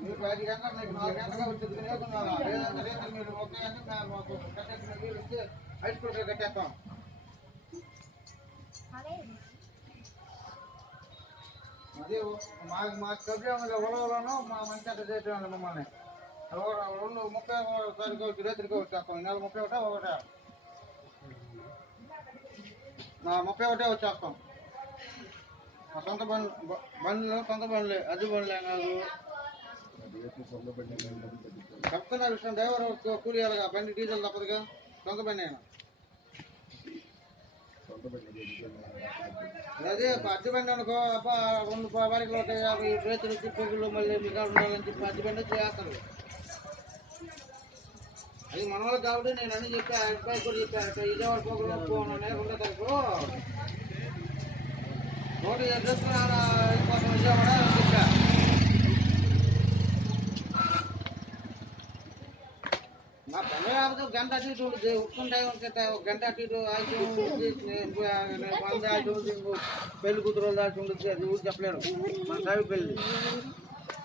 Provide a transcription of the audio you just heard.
మీరు అని మాకు హై స్కూల్కి కట్టేస్తాం మాకు మా సభ్యులు ఉలవలను మా మంచి అంత చేయటం మమ్మల్ని రెండు ముప్పై తారీఖు రేత్రికి వచ్చేస్తాం నెల ముప్పై ఒకటో ఒకటే. ముప్పై ఒకటే వచ్చేస్తాం. మా సొంత బండ్లు బండ్లు సొంత బండ్లే. అది బండ్లే కాదు. చెప్తున్న విషయం డ్రైవర్ కూలియాలిగా బండి డీజిల్ తప్పదుగా? సొంత బండి అయినా? అదే అద్దె బండి అనుకో. అబ్బా రెండు వారికి ఒక యాభై రైతులు తిప్పగులు మళ్ళీ మిగతా ఉండాలని చెప్పి అద్దె బండి చేస్తారు. అది మన వాళ్ళు కాబట్టి నేను అన్ని చెప్పా అబ్బాయి కూడా చెప్పాను విజయవాడ పోగులు పోను రెండో తారీఖు నోటి చేసుకుని వెళ్ళిపోతాం విజయవాడ చెప్పా మా పని కాకపోతే గంట అటు ఇటు ఉట్టుకుంటే ఒక గంట అటు ఇటు ఆగి పెళ్ళి కూతురు దాచి ఉంటుంది అది ఊరు చెప్పలేడు మన సావి పెళ్ళి